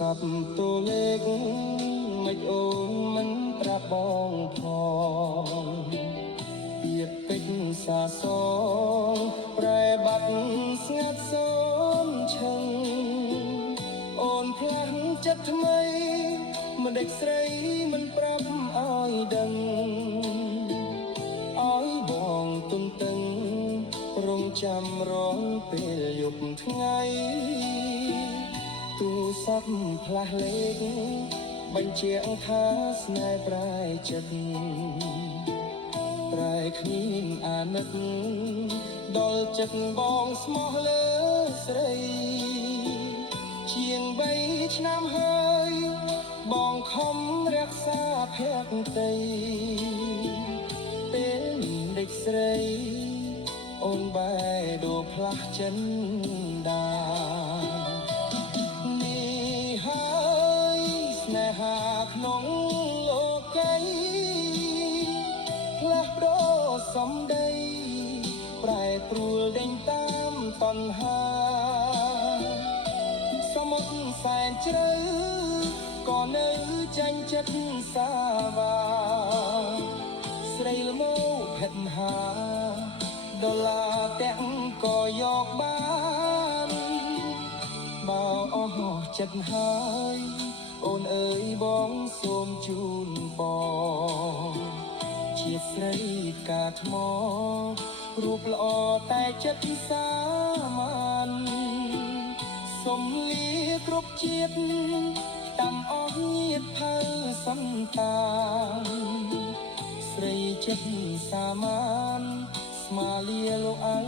ស័ព្ទតូលេខមិនអូនមិនប្រាប់បងផងទៀតពេចសាសងប្រែបាត់ស្ងាត់សូនឈឹងអូនផ្លាស់ចិត្តថ្មីមិនដេចស្រីមិនប្រាប់ឲ្យដឹងឲ្យបងទុំតឹងរងចាំរងពេលយប់ថ្ងៃទូរស័ព្ទផ្លាស់លេខបញ្ជាក់ថាស្នេហ៍ប្រែចិត្តប្រែគ្នាអាណិតដល់ចិត្តបងស្មោះលើស្រីជាង3ឆ្នាំហើយបងខំរក្សាភក្តីពេលដេចស្រីអូនបែរដូរផ្លាស់ចិនដានេះហើយស្នេហាក្នុងលោកីផ្លាស់ប្ដូរសំដីប្រែប្រួលដេញតាមតណ្ហាសមុទ្រសែនជ្រៅក៏នៅចាញ់ចិត្តសាវាស្រីល្មោភេទមហាដុល្លារទាំងក៏យកបានបើអស់ចិត្តហើយអូនអើយបងសូមជូនបងជាស្រីកាថ្មរូបល្អតែចិត្តសាមញ្ញសុំលាគ្រប់ជាតិតាមអស់ញាតិផៅសន្តានស្រីចិត្តសាមញ្ញស្មាលាលោកអើ